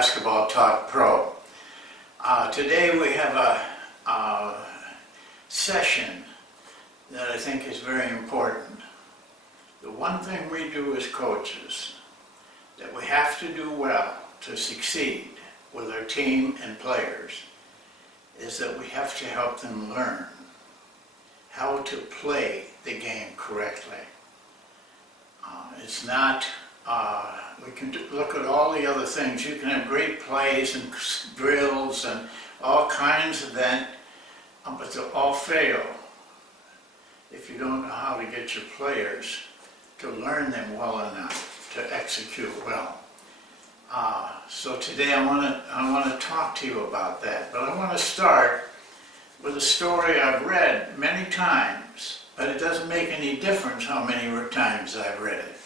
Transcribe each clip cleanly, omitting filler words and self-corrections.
Basketball Talk Pro. Today we have a session that I think is very important. The one thing we do as coaches that we have to do well to succeed with our team and players is that we have to help them learn how to play the game correctly. It's not, we can look at all the other things. You can have great plays and drills and all kinds of that, but they'll all fail if you don't know how to get your players to learn them well enough to execute well. So today I want to talk to you about that, but I want to start with a story I've read many times, but it doesn't make any difference how many times I've read it,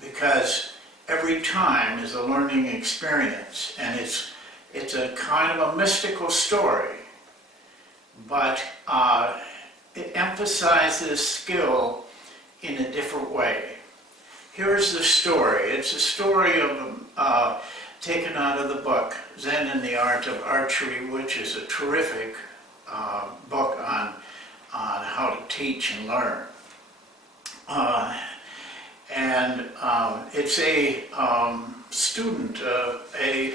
because every time is a learning experience, and it's a kind of a mystical story, but it emphasizes skill in a different way. Here's the story. It's a story of taken out of the book Zen and the Art of Archery, which is a terrific book on how to teach and learn. It's a student,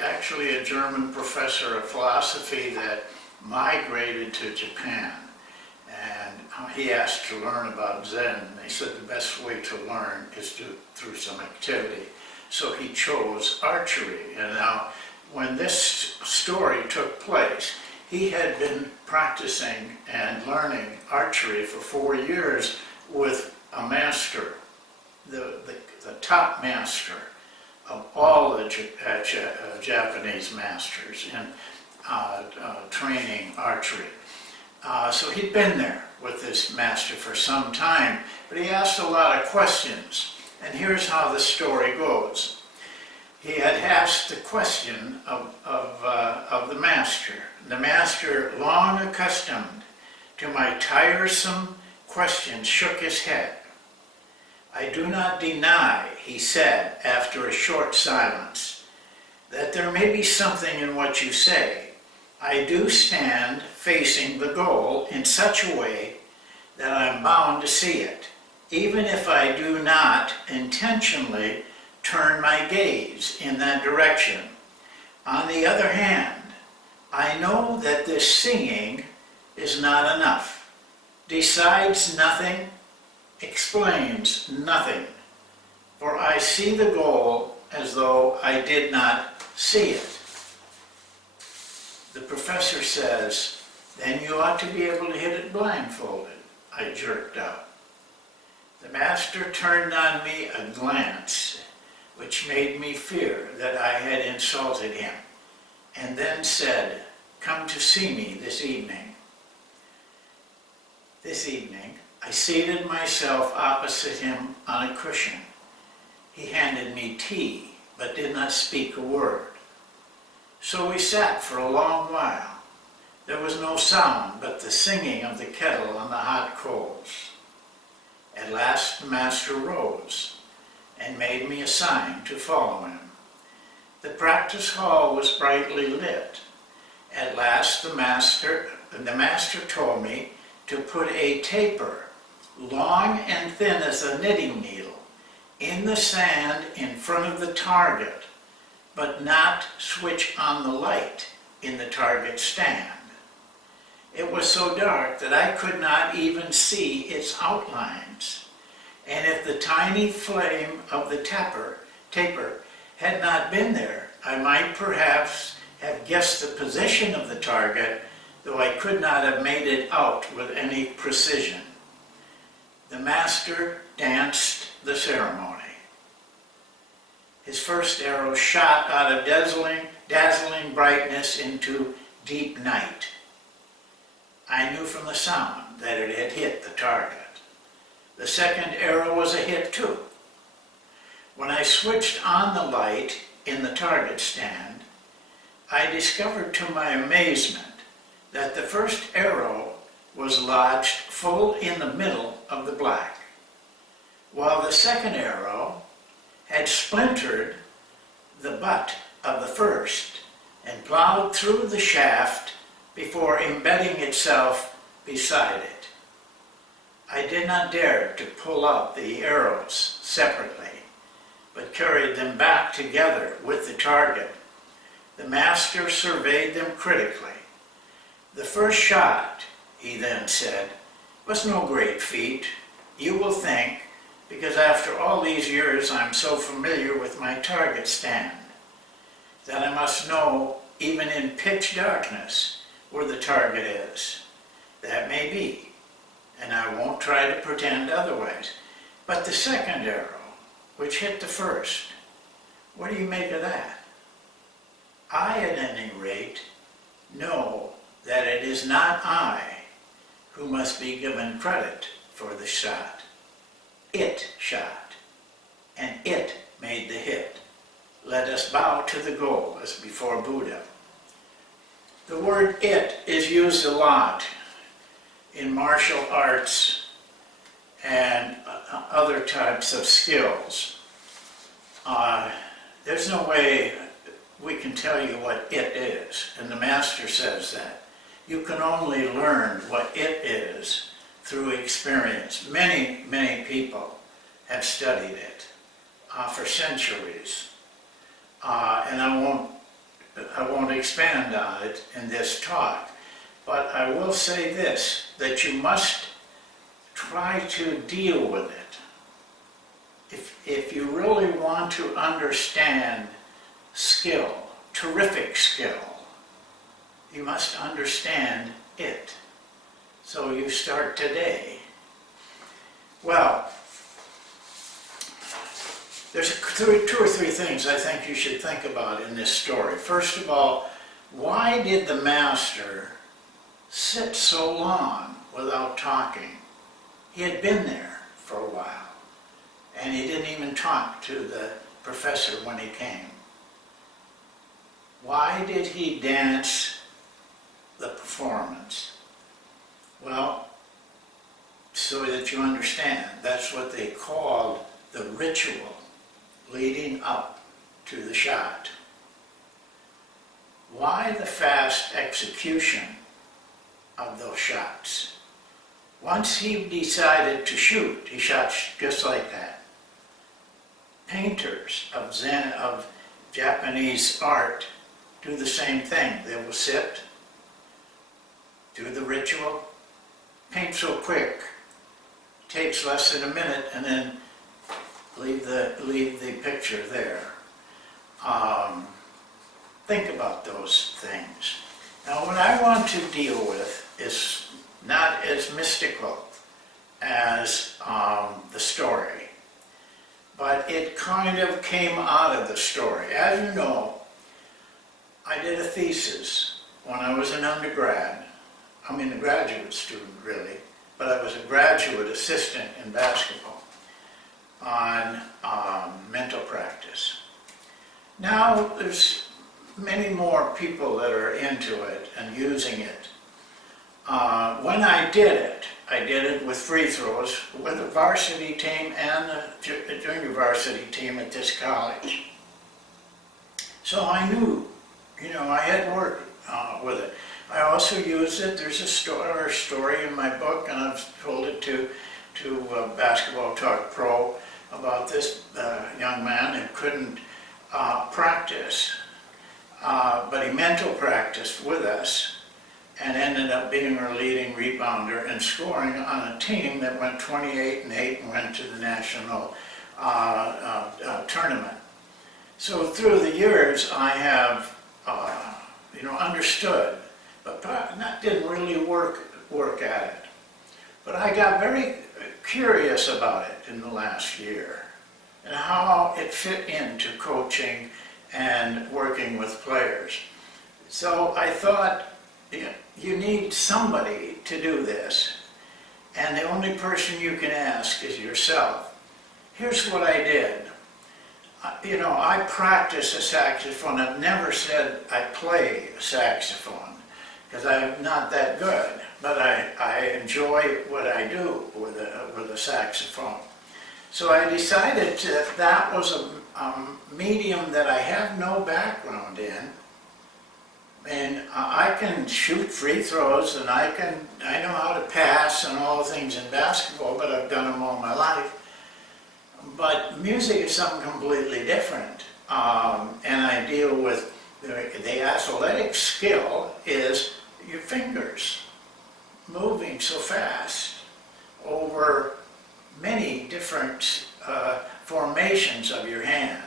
actually a German professor of philosophy that migrated to Japan. And he asked to learn about Zen. They said the best way to learn is through some activity. So he chose archery. And now, when this story took place, he had been practicing and learning archery for 4 years with a master, the top master of all the Japanese masters in training archery. So he'd been there with this master for some time, but he asked a lot of questions. And here's how the story goes. He had asked the question of the master. The master, long accustomed to my tiresome questions, shook his head. I do not deny, he said after a short silence, that there may be something in what you say. I do stand facing the goal in such a way that I'm bound to see it, even if I do not intentionally turn my gaze in that direction. On the other hand, I know that this singing is not enough, decides nothing, explains nothing, for I see the goal as though I did not see it. The professor says, then you ought to be able to hit it blindfolded. I jerked out. The master turned on me a glance which made me fear that I had insulted him, and then said, come to see me this evening. This evening, I seated myself opposite him on a cushion. He handed me tea, but did not speak a word. So we sat for a long while. There was no sound but the singing of the kettle on the hot coals. At last the master rose and made me a sign to follow him. The practice hall was brightly lit. At last the master told me to put a taper, long and thin as a knitting needle, in the sand in front of the target, but not switch on the light in the target stand. It was so dark that I could not even see its outlines, and if the tiny flame of the taper had not been there, I might perhaps have guessed the position of the target, though I could not have made it out with any precision. The master danced the ceremony. His first arrow shot out of dazzling brightness into deep night. I knew from the sound that it had hit the target. The second arrow was a hit too. When I switched on the light in the target stand, I discovered to my amazement that the first arrow was lodged full in the middle of the black, while the second arrow had splintered the butt of the first and plowed through the shaft before embedding itself beside it. I did not dare to pull out the arrows separately, but carried them back together with the target. The master surveyed them critically. "The first shot," he then said, "was no great feat, you will think, because after all these years I'm so familiar with my target stand, that I must know, even in pitch darkness, where the target is. That may be, and I won't try to pretend otherwise. But the second arrow, which hit the first, what do you make of that? I, at any rate, know that it is not I who must be given credit for the shot. It shot, and it made the hit. Let us bow to the goal as before Buddha." The word "it" is used a lot in martial arts and other types of skills. There's no way we can tell you what it is, and the master says that. You can only learn what it is through experience. Many, many people have studied it for centuries, and I won't expand on it in this talk, but I will say this, that you must try to deal with it. If you really want to understand skill, terrific skill, you must understand it. So you start today. Well, there's two or three things I think you should think about in this story. First of all, why did the master sit so long without talking? He had been there for a while, and he didn't even talk to the professor when he came. Why did he dance the performance? Well, so that you understand, that's what they called the ritual leading up to the shot. Why the fast execution of those shots? Once he decided to shoot, he shot just like that. Painters of Japanese art do the same thing. They will sit, do the ritual, paint so quick, takes less than a minute, and then leave the picture there. Think about those things. Now, what I want to deal with is not as mystical as the story, but it kind of came out of the story. As you know, I did a thesis when I was an undergrad. I mean, a graduate student, really, but I was a graduate assistant in basketball on mental practice. Now, there's many more people that are into it and using it. When I did it with free throws with the varsity team and the junior varsity team at this college. So I knew, I had worked with it. I also used it. There's a story in my book, and I've told it to Basketball Talk Pro about this young man who couldn't practice, but he mental practiced with us and ended up being our leading rebounder and scoring on a team that went 28-8 and went to the national tournament. So through the years, I have understood, but didn't really work at it. But I got very curious about it in the last year and how it fit into coaching and working with players. So I thought, you need somebody to do this, and the only person you can ask is yourself. Here's what I did. I practice a saxophone. I've never said I play a saxophone because I'm not that good, but I enjoy what I do with a saxophone. So I decided that was medium that I have no background in, and I can shoot free throws, and I know how to pass and all the things in basketball, but I've done them all my life. But music is something completely different, and I deal with the athletic skill is your fingers moving so fast over many different formations of your hand.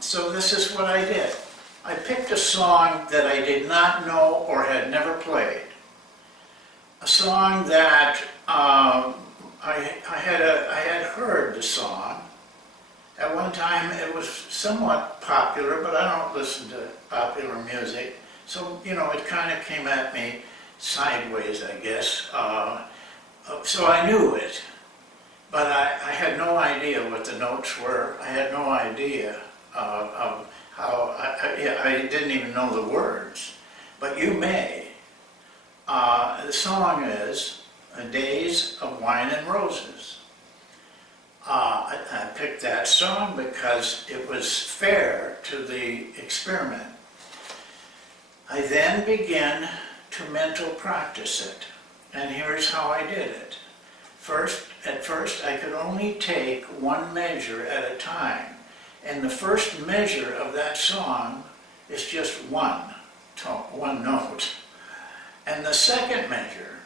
So this is what I did. I picked a song that I did not know or had never played. A song that I had heard the song. At one time it was somewhat popular, but I don't listen to popular music. So, you know, it kind of came at me sideways, I guess. So I knew it, but I had no idea what the notes were. I had no idea of how, I didn't even know the words. But you may. The song is Days of Wine and Roses. I picked that song because it was fair to the experiment. I then began to mental practice it, and here's how I did it. At first, I could only take one measure at a time, and the first measure of that song is just one note. And the second measure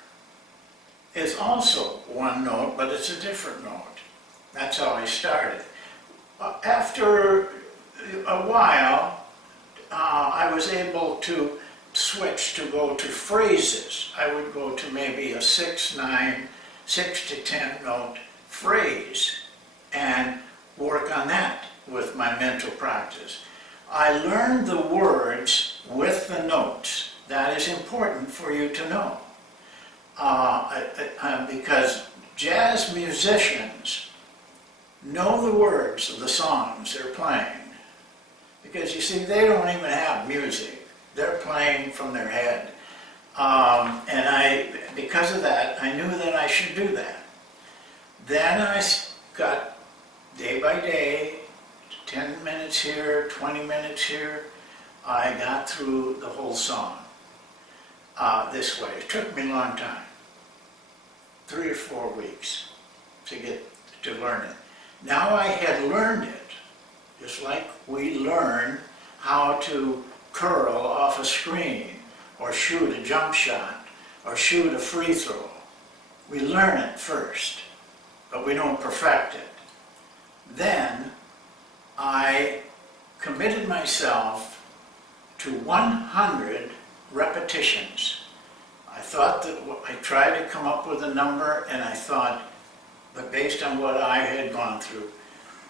is also one note, but it's a different note. That's how I started. After a while, I was able to switch to go to phrases. I would go to maybe a 6 to 10 note phrase and work on that with my mental practice. I learned the words with the notes. That is important for you to know. Because jazz musicians know the words of the songs they're playing. Because you see, they don't even have music. They're playing from their head. And because of that, I knew that I should do that. Then I got, day by day, 10 minutes here, 20 minutes here, I got through the whole song this way. It took me a long time, 3 or 4 weeks to get to learn it. Now I had learned it, just like we learn how to curl off a screen, or shoot a jump shot, or shoot a free throw. We learn it first, but we don't perfect it. Then I committed myself to 100 repetitions. I thought that I tried to come up with a number, and I thought, but based on what I had gone through,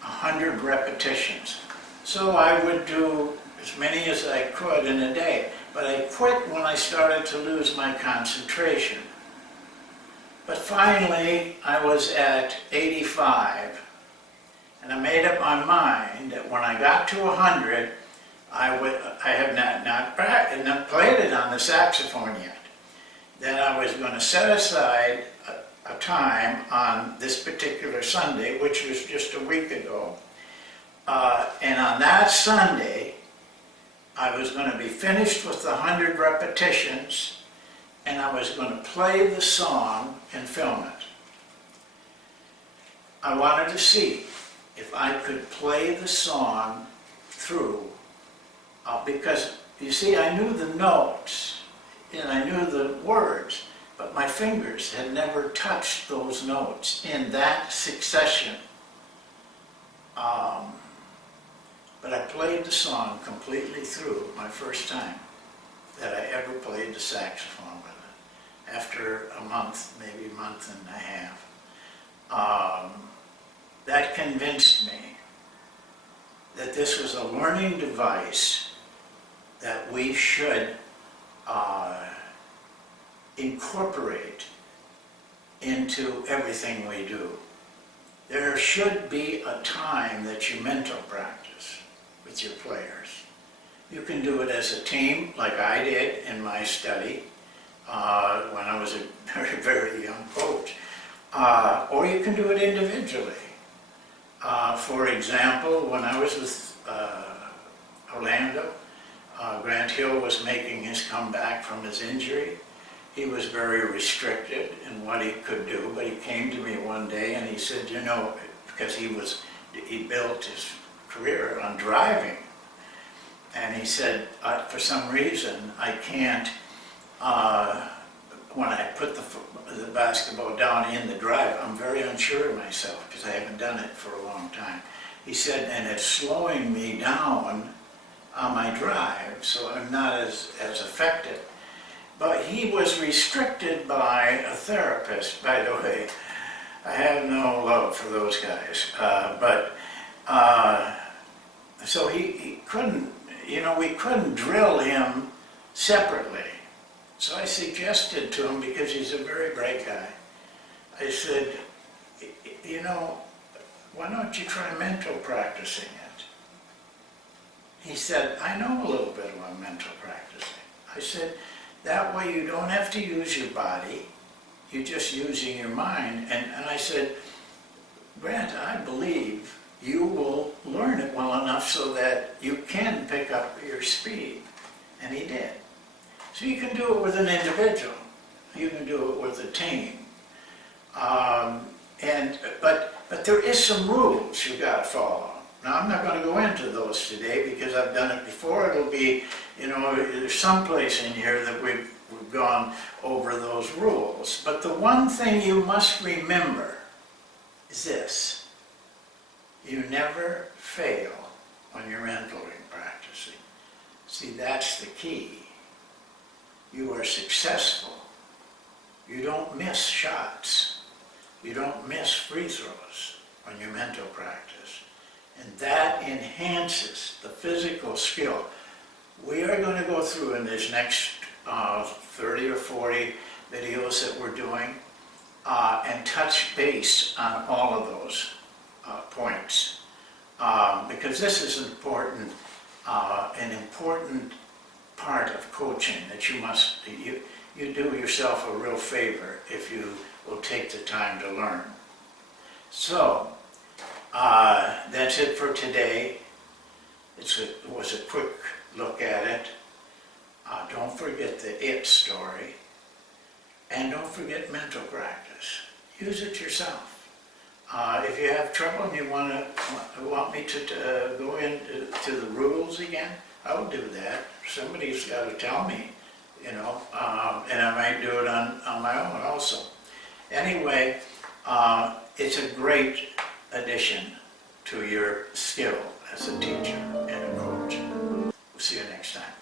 100 repetitions. So I would do as many as I could in a day, but I quit when I started to lose my concentration. But finally, I was at 85, and I made up my mind that when I got to 100, I have not played it on the saxophone yet, that I was going to set aside a time on this particular Sunday, which was just a week ago, and on that Sunday, I was going to be finished with the 100 repetitions, and I was going to play the song and film it. I wanted to see if I could play the song through, because, you see, I knew the notes, and I knew the words, but my fingers had never touched those notes in that succession. But I played the song completely through my first time that I ever played the saxophone with it, after a month, maybe a month and a half. That convinced me that this was a learning device that we should incorporate into everything we do. There should be a time that you mental practice with your players. You can do it as a team, like I did in my study when I was a very, very young coach, or you can do it individually. For example, when I was with Orlando, Grant Hill was making his comeback from his injury. He was very restricted in what he could do, but he came to me one day and he said, you know, because he built his career on driving, and he said, for some reason, I can't, when I put the basketball down in the drive, I'm very unsure of myself because I haven't done it for a long time. He said, and it's slowing me down on my drive, so I'm not as effective. But he was restricted by a therapist, by the way. I have no love for those guys, so he couldn't, you know, we couldn't drill him separately. So I suggested to him, because he's a very bright guy, I said, you know, why don't you try mental practicing it? He said, I know a little bit about mental practicing. I said, that way you don't have to use your body, you're just using your mind. And I said, Grant, I believe you will learn it well enough so that you can pick up your speed. And he did. So you can do it with an individual, you can do it with a team. But there is some rules you got to follow. Now, I'm not going to go into those today because I've done it before. It'll be, you know, there's some place in here that we've gone over those rules. But the one thing you must remember is this: you never fail when you're mentoring practicing. See, that's the key. You are successful. You don't miss shots. You don't miss free throws when you mental practice. And that enhances the physical skill. We are going to go through in this next 30 or 40 videos that we're doing and touch base on all of those points. Because this is important, an important part of coaching that you do yourself a real favor if you will take the time to learn. So, that's it for today. It was a quick look at it. Don't forget the IT story. And don't forget mental practice. Use it yourself. If you have trouble and you want me to go into the rules again, I'll do that. Somebody's got to tell me, you know, and I might do it on my own also. Anyway, it's a great addition to your skill as a teacher and a coach. We'll see you next time.